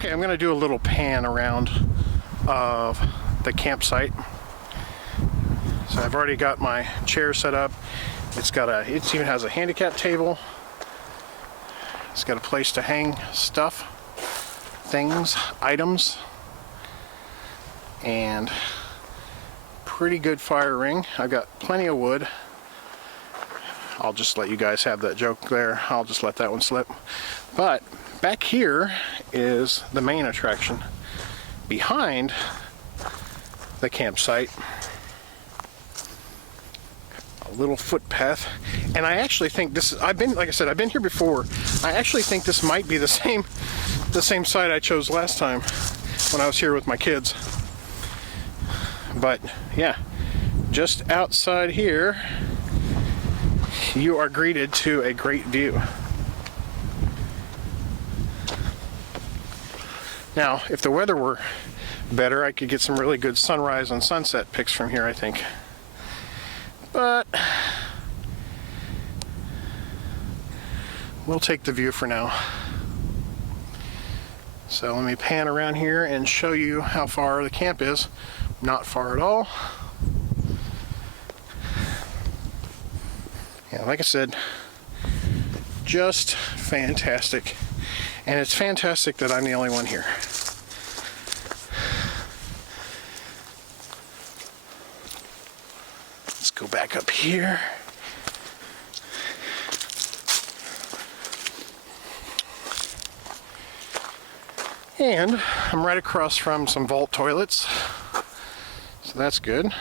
Okay, I'm going to do a little pan around of the campsite. So I've already got my chair set up. It even has a handicap table. It's got a place to hang stuff, things, items, and pretty good fire ring. I've got plenty of wood. I'll just let you guys have that joke there. I'll just let that one slip. But back here is the main attraction. Behind the campsite, a little footpath, and I actually think this is, like I said, I've been here before. I actually think this might be the same site I chose last time when I was here with my kids. But yeah, just outside here, you are greeted to a great view. Now, if the weather were better, I could get some really good sunrise and sunset pics from here, I think. But we'll take the view for now. So let me pan around here and show you how far the camp is. Not far at all. Yeah, like I said, just fantastic. And it's fantastic that I'm the only one here. Let's go back up here. And I'm right across from some vault toilets, so that's good.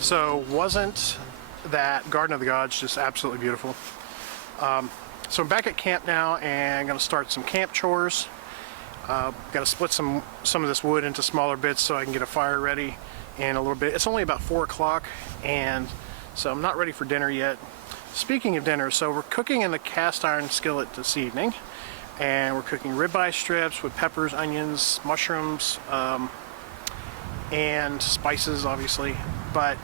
So wasn't that Garden of the Gods just absolutely beautiful? So I'm back at camp now and going to start some camp chores. Got to split some of this wood into smaller bits so I can get a fire ready in a little bit. It's only about 4 o'clock, and so I'm not ready for dinner yet. speaking of dinner, so we're cooking in the cast iron skillet this evening, and we're cooking ribeye strips with peppers, onions, mushrooms, and spices, obviously. But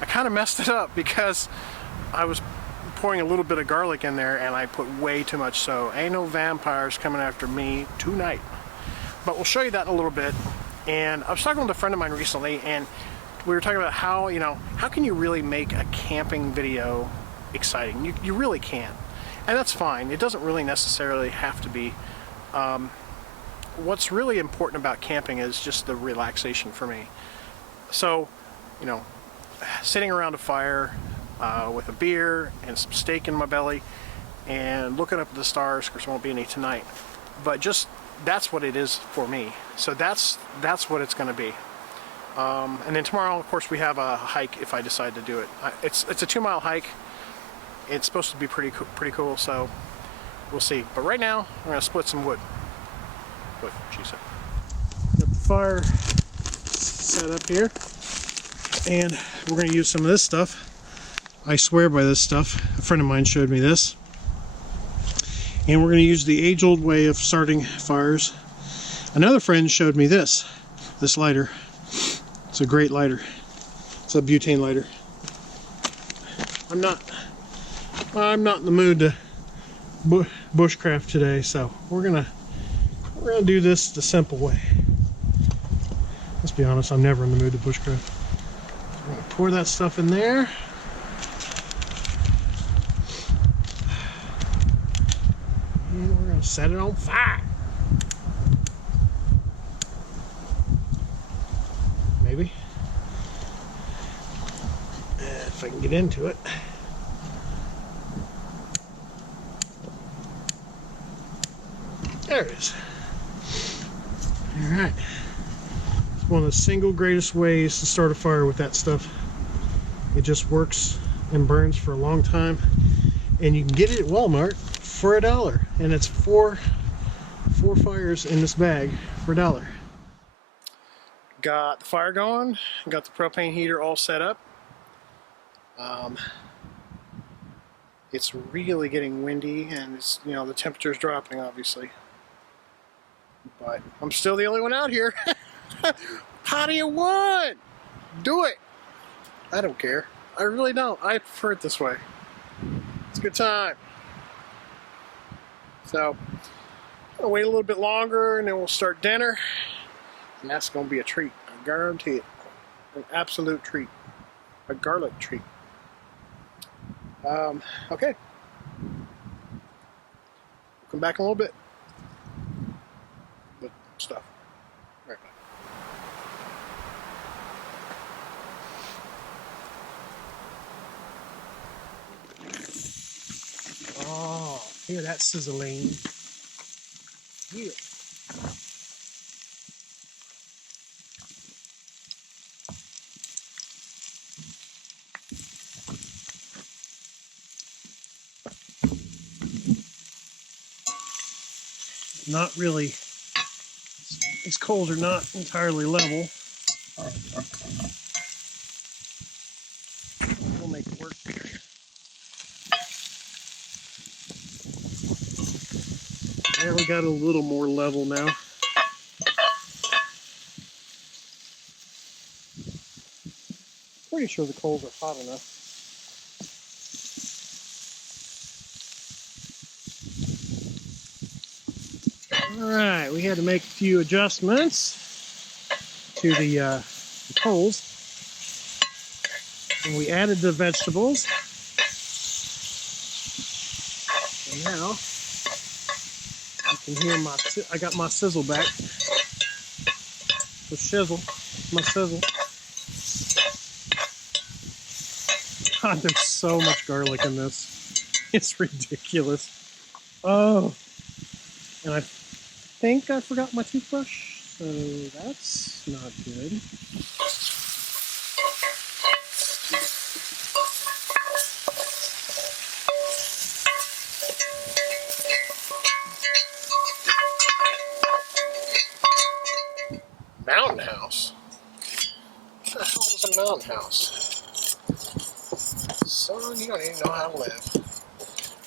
I kind of messed it up because I was pouring a little bit of garlic in there and I put way too much, so ain't no vampires coming after me tonight. But we'll show you that in a little bit. And I was talking with a friend of mine recently, and we were talking about how, how can you really make a camping video exciting? You really can. And that's fine. It doesn't really necessarily have to be. What's really important about camping is just the relaxation for me. So, sitting around a fire with a beer and some steak in my belly and looking up at the stars, because there won't be any tonight. But just, that's what it is for me. So that's what it's going to be. And then tomorrow, of course, we have a hike if I decide to do it. It's a 2-mile hike. It's supposed to be pretty cool, so we'll see. But right now, we're going to split some wood. What she said. Got the fire set up here, and we're going to use some of this stuff. I swear by this stuff. A friend of mine showed me this. And we're going to use the age-old way of starting fires. Another friend showed me this lighter. It's a great lighter. It's a butane lighter. I'm not in the mood to bushcraft today, so we're gonna do this the simple way. Let's be honest, I'm never in the mood to bushcraft. We're gonna pour that stuff in there. And we're gonna set it on fire. Maybe. If I can get into it. There it is. Alright. It's one of the single greatest ways to start a fire with that stuff. It just works and burns for a long time. And you can get it at Walmart for $1. And it's four fires in this bag for $1. Got the fire going, got the propane heater all set up. It's really getting windy, and it's, the temperature's dropping, obviously. But I'm still the only one out here. How do you want? Do it. I don't care. I really don't. I prefer it this way. It's a good time. So, I'll wait a little bit longer, and then we'll start dinner. And that's going to be a treat. I guarantee it. An absolute treat. A garlic treat. Okay. We'll come back in a little bit with stuff. Right back. Oh, hear that sizzling. Hear it. Not really, these coals are not entirely level. We'll make it work. There, we got a little more level now. Pretty sure the coals are hot enough. Alright, we had to make a few adjustments to the coals. And we added the vegetables. And now, you can hear I got my sizzle back. The shizzle, my sizzle. God, there's so much garlic in this. It's ridiculous. Oh. And I think I forgot my toothbrush, so that's not good. Mountain house? What the hell is a mountain house? son, you don't even know how to live.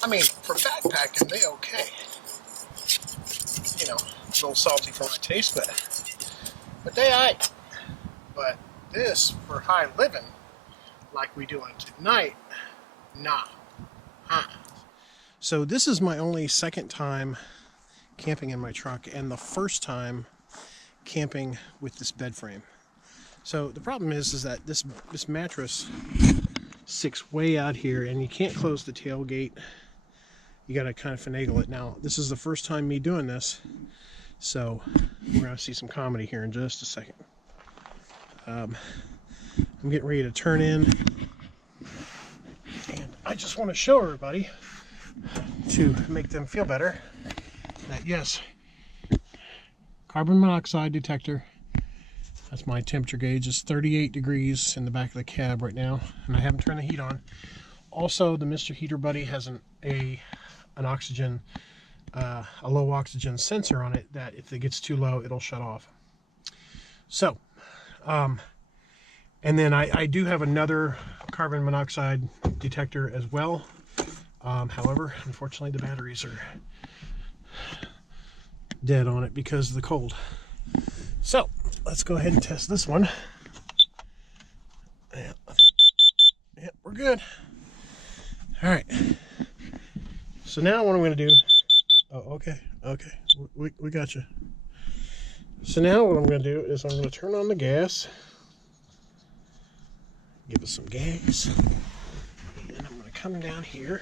I mean, for backpacking, they okay. You know, a little salty for my taste, but they aight. But this, for high living, like we doing tonight, nah. So this is my only second time camping in my truck, and the first time camping with this bed frame. So the problem is that this mattress sticks way out here, and you can't close the tailgate. You got to kind of finagle it. Now, this is the first time me doing this, so we're going to see some comedy here in just a second. I'm getting ready to turn in, and I just want to show everybody, to make them feel better, that yes, carbon monoxide detector, that's my temperature gauge, is 38 degrees in the back of the cab right now, and I haven't turned the heat on. Also, the Mr. Heater Buddy has an oxygen, a low oxygen sensor on it that if it gets too low, it'll shut off. So, and then I do have another carbon monoxide detector as well. However, unfortunately, the batteries are dead on it because of the cold. So, let's go ahead and test this one. Yeah, we're good. All right. So now what I'm going to do... Oh, okay. We got you. So now what I'm going to do is I'm going to turn on the gas. Give us some gas. And I'm going to come down here.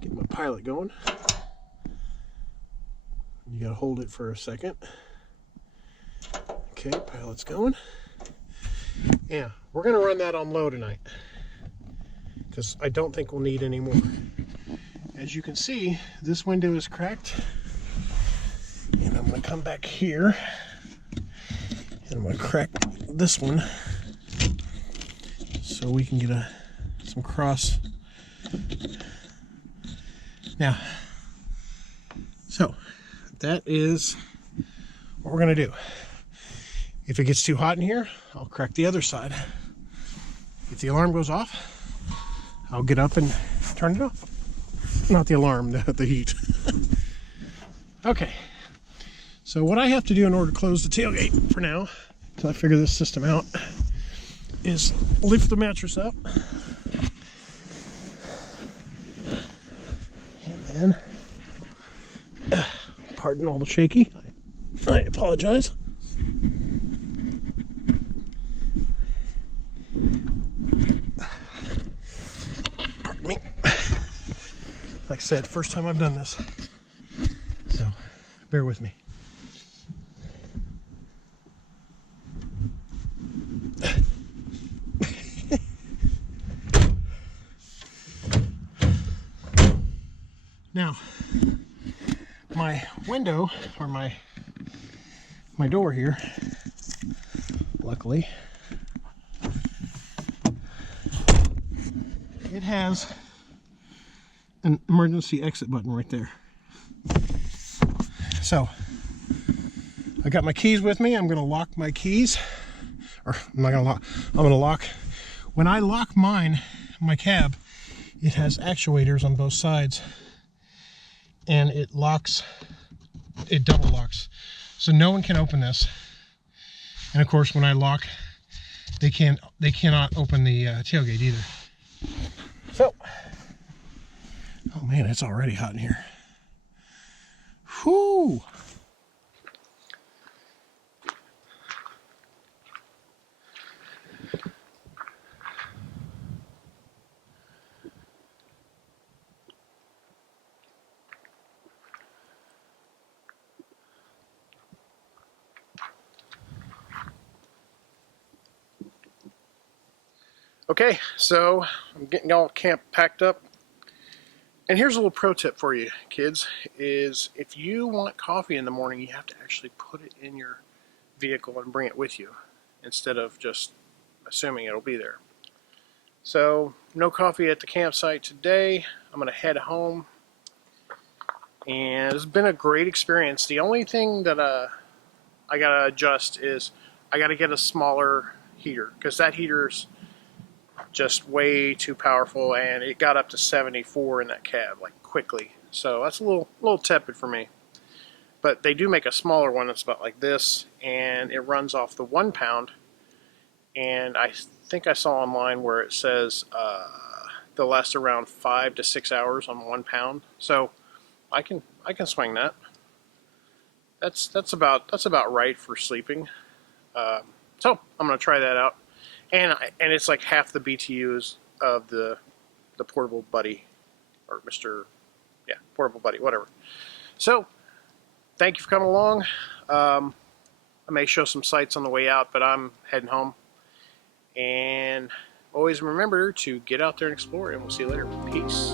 Get my pilot going. You got to hold it for a second. Okay, pilot's going. Yeah, we're going to run that on low tonight, because I don't think we'll need any more. As you can see, this window is cracked, and I'm going to come back here, and I'm going to crack this one so we can get some cross. Now, so that is what we're going to do. If it gets too hot in here, I'll crack the other side. If the alarm goes off, I'll get up and turn it off. Not the alarm, the heat. Okay, so what I have to do in order to close the tailgate for now, until I figure this system out, is lift the mattress up. And then, pardon all the shaky, I apologize. Pardon me. Like I said, first time I've done this, so bear with me. Now, my window, or my door here, luckily, it has an emergency exit button right there. So, I got my keys with me. I'm going to lock my keys. Or, I'm not going to lock. I'm going to lock. When I lock my cab, it has actuators on both sides. And it locks, it double locks. So no one can open this. And of course, when I lock, they cannot open the tailgate either. So, oh man, it's already hot in here. Whoo! Okay, so I'm getting all camp packed up. And here's a little pro tip for you, kids, is if you want coffee in the morning, you have to actually put it in your vehicle and bring it with you, instead of just assuming it'll be there. So, no coffee at the campsite today. I'm going to head home. And it's been a great experience. The only thing that I got to adjust is I got to get a smaller heater because that heater's just way too powerful, and it got up to 74 in that cab like quickly. So that's a little tepid for me. But they do make a smaller one that's about like this, and it runs off the 1 pound. And I think I saw online where it says they'll last around 5 to 6 hours on 1 pound. So I can swing that. That's about right for sleeping. So I'm gonna try that out, and it's like half the BTUs of the Portable Buddy, or Portable Buddy, whatever. So thank you for coming along. I may show some sights on the way out, but I'm heading home. And always remember to get out there and explore, and we'll see you later. Peace.